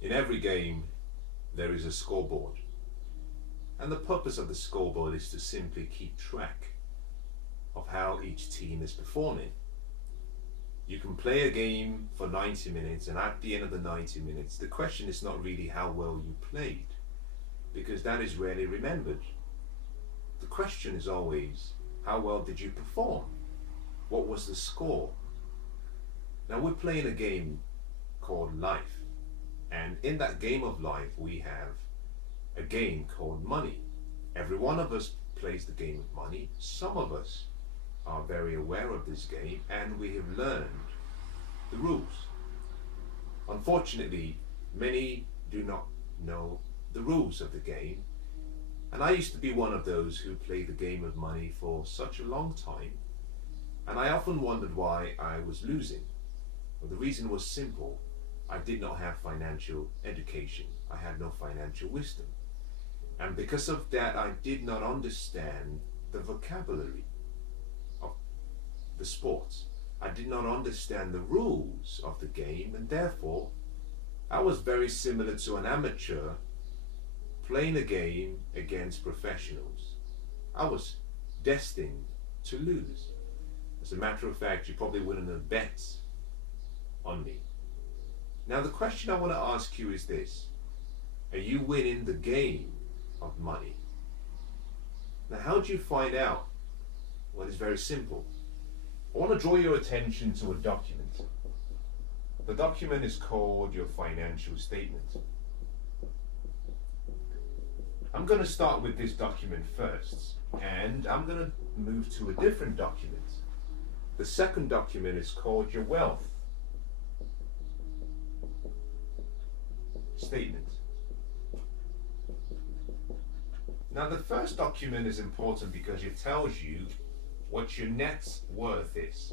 In every game, there is a scoreboard. And the purpose of the scoreboard is to simply keep track of how each team is performing. You can play a game for 90 minutes, and at the end of the 90 minutes, the question is not really how well you played, because that is rarely remembered. The question is always, how well did you perform? What was the score? Now we're playing a game called life, and in that game of life we have a game called money. Every one of us plays the game of money. Some of us are very aware of this game, and we have learned the rules. Unfortunately, many do not know the rules of the game, and I used to be one of those who played the game of money for such a long time, and I often wondered why I was losing. Well, the reason was simple. I did not have financial education. I had no financial wisdom. And because of that, I did not understand the vocabulary of the sports. I did not understand the rules of the game, and therefore I was very similar to an amateur playing a game against professionals. I was destined to lose. As a matter of fact, you probably wouldn't have bet on me. Now the question I want to ask you is this: are you winning the game of money? Now how do you find out? Well, it's very simple. I want to draw your attention to a document. The document is called your financial statement. I'm going to start with this document first, and I'm going to move to a different document. The second document is called your wealth statement. Now the first document is important because it tells you what your net worth is.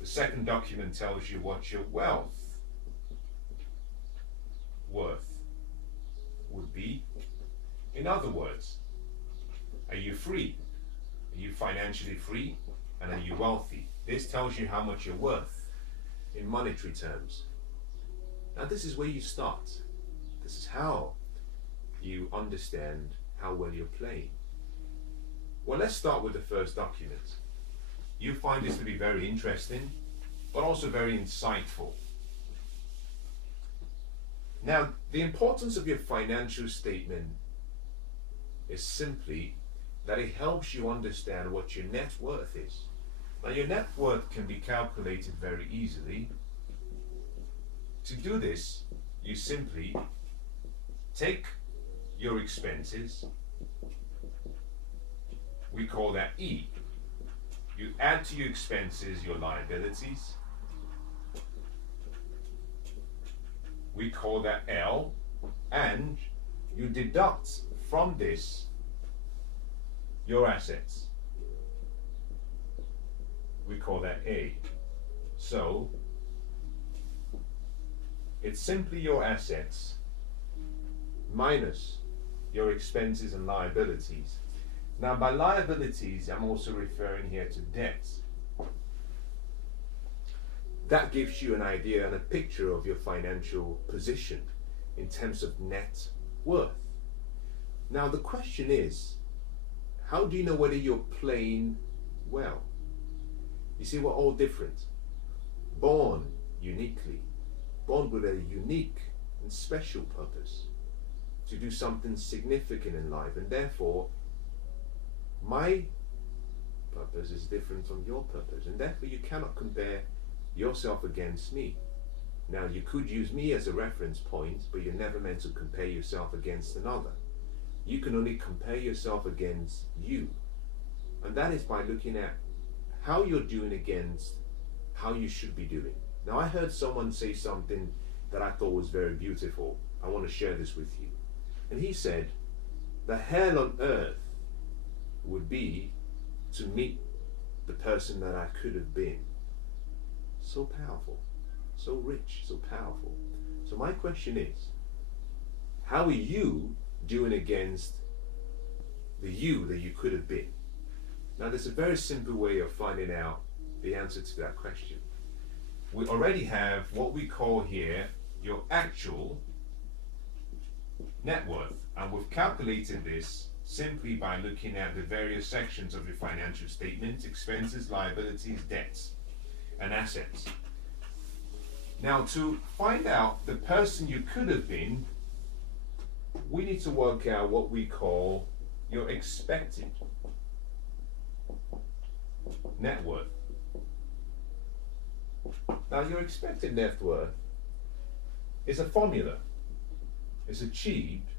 The second document tells you what your wealth worth would be. In other words, are you free? Are you financially free? And are you wealthy? This tells you how much you're worth in monetary terms. Now this is where you start. This is how you understand how well you're playing. Well, let's start with the first document. You find this to be very interesting, but also very insightful. Now, the importance of your financial statement is simply that it helps you understand what your net worth is. Now, your net worth can be calculated very easily. To do this, you simply take your expenses, we call that E. You add to your expenses your liabilities, we call that L, and you deduct from this your assets, we call that A. So it's simply your assets minus your expenses and liabilities. Now by liabilities, I'm also referring here to debts. That gives you an idea and a picture of your financial position in terms of net worth. Now the question is, how do you know whether you're playing well? You see, we're all different. Born uniquely, born with a unique and special purpose to do something significant in life, and therefore my purpose is different from your purpose, and therefore you cannot compare yourself against me. Now you could use me as a reference point, but you're never meant to compare yourself against another. You can only compare yourself against you, and that is by looking at how you're doing against how you should be doing. Now I heard someone say something that I thought was very beautiful. I want to share this with you. And he said, the hell on earth would be to meet the person that I could have been. So powerful, so rich, so powerful. So my question is, how are you doing against the you that you could have been? Now there's a very simple way of finding out the answer to that question. We already have what we call here your actual net worth. And we've calculated this simply by looking at the various sections of your financial statement: expenses, liabilities, debts, and assets. Now, to find out the person you could have been, we need to work out what we call your expected net worth. Now, your expected net worth is a formula. It's achieved.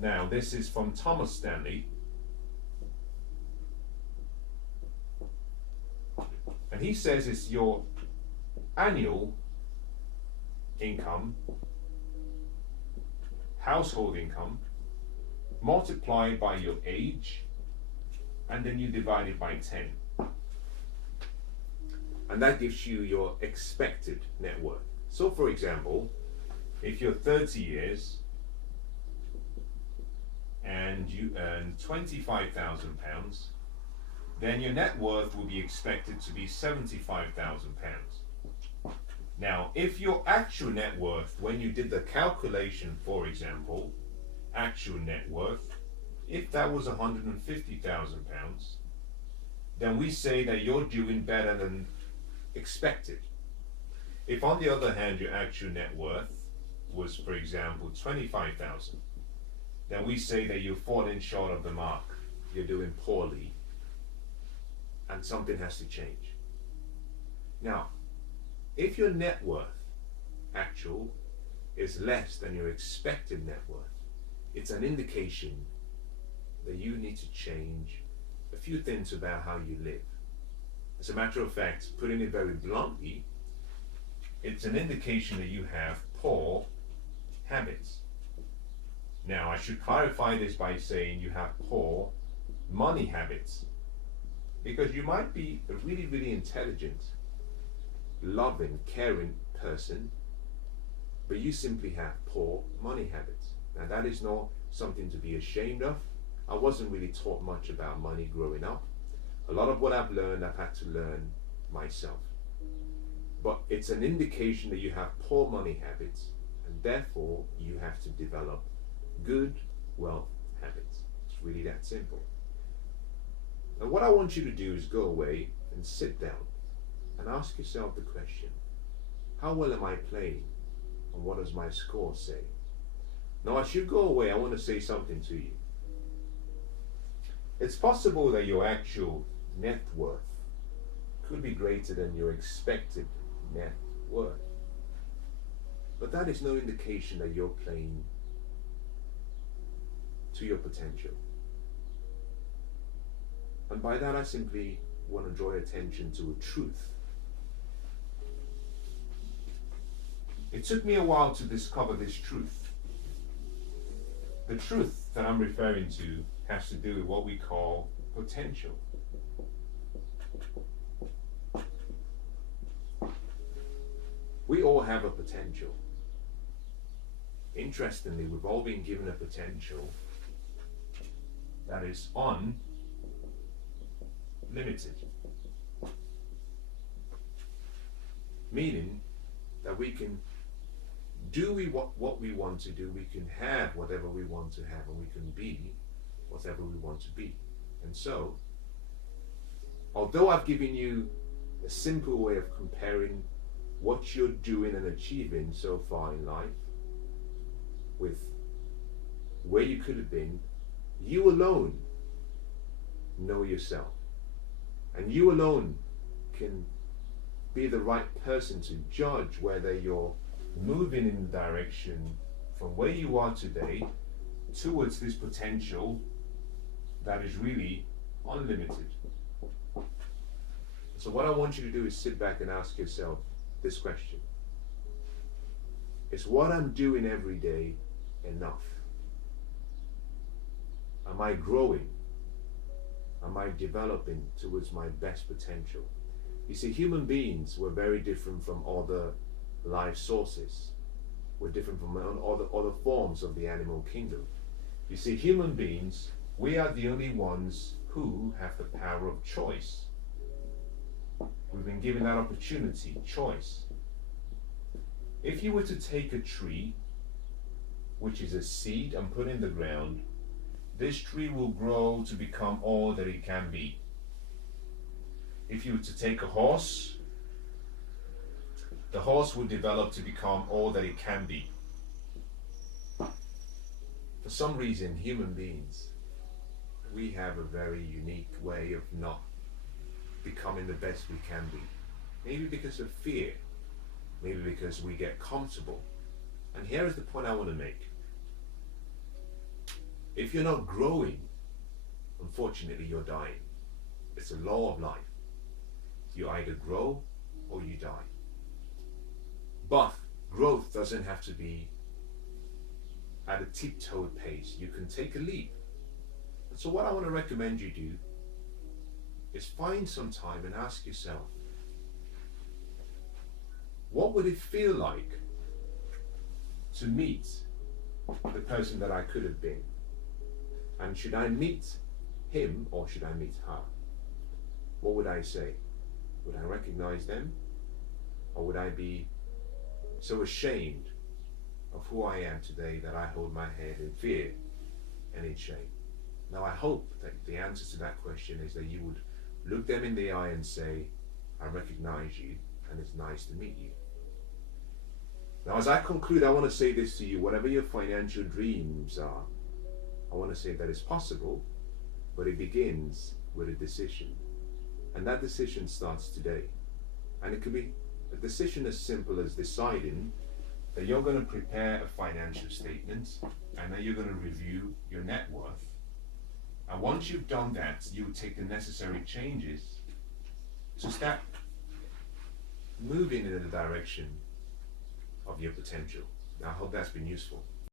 Now, this is from Thomas Stanley. And he says it's your annual income, household income, multiplied by your age, and then you divide it by 10. And that gives you your expected net worth. So, for example, if you're 30 years and you earn £25,000, then your net worth will be expected to be £75,000. Now, if your actual net worth, when you did the calculation, for example, actual net worth, if that was £150,000, then we say that you're doing better than expected. If, on the other hand, your actual net worth was, for example, 25,000, then we say that you're falling short of the mark. You're doing poorly, and something has to change. Now, if your net worth actual is less than your expected net worth, it's an indication that you need to change a few things about how you live. As a matter of fact, putting it very bluntly, it's an indication that you have poor habits. Now, I should clarify this by saying you have poor money habits, because you might be a really, really intelligent, loving, caring person, but you simply have poor money habits. Now, that is not something to be ashamed of. I wasn't really taught much about money growing up. A lot of what I've learned, I've had to learn myself. But it's an indication that you have poor money habits, and therefore you have to develop good wealth habits. It's really that simple. And what I want you to do is go away and sit down and ask yourself the question, how well am I playing? And what does my score say? Now, as you go away, I want to say something to you. It's possible that your actual net worth could be greater than your expected net worth. But that is no indication that you're playing to your potential. And by that, I simply want to draw attention to a truth. It took me a while to discover this truth. The truth that I'm referring to has to do with what we call potential. We all have a potential. Interestingly, we've all been given a potential that is unlimited. Meaning that we can do what we want to do, we can have whatever we want to have, and we can be whatever we want to be. And so, although I've given you a simple way of comparing what you're doing and achieving so far in life with where you could have been, you alone know yourself. And you alone can be the right person to judge whether you're moving in the direction from where you are today towards this potential that is really unlimited. So what I want you to do is sit back and ask yourself this question. Is what I'm doing every day enough? Am I growing? Am I developing towards my best potential? You see, human beings were very different from other life sources. We're different from other forms of the animal kingdom. You see, human beings, we are the only ones who have the power of choice. We've been given that opportunity, choice. If you were to take a tree, which is a seed, and put in the ground, this tree will grow to become all that it can be. If you were to take a horse, the horse will develop to become all that it can be. For some reason, human beings, we have a very unique way of not becoming the best we can be. Maybe because of fear, maybe because we get comfortable. And here is the point I want to make. If you're not growing, unfortunately you're dying. It's a law of life. You either grow or you die. But growth doesn't have to be at a tiptoed pace. You can take a leap. And so what I want to recommend you do is find some time and ask yourself, what would it feel like to meet the person that I could have been? And should I meet him or should I meet her? What would I say? Would I recognize them? Or would I be so ashamed of who I am today that I hold my head in fear and in shame? Now I hope that the answer to that question is that you would look them in the eye and say, I recognize you and it's nice to meet you. Now as I conclude, I want to say this to you: whatever your financial dreams are, I want to say that it's possible, but it begins with a decision. And that decision starts today. And it could be a decision as simple as deciding that you're going to prepare a financial statement and then you're going to review your net worth. And once you've done that, you will take the necessary changes to start moving in the direction of your potential. Now, I hope that's been useful.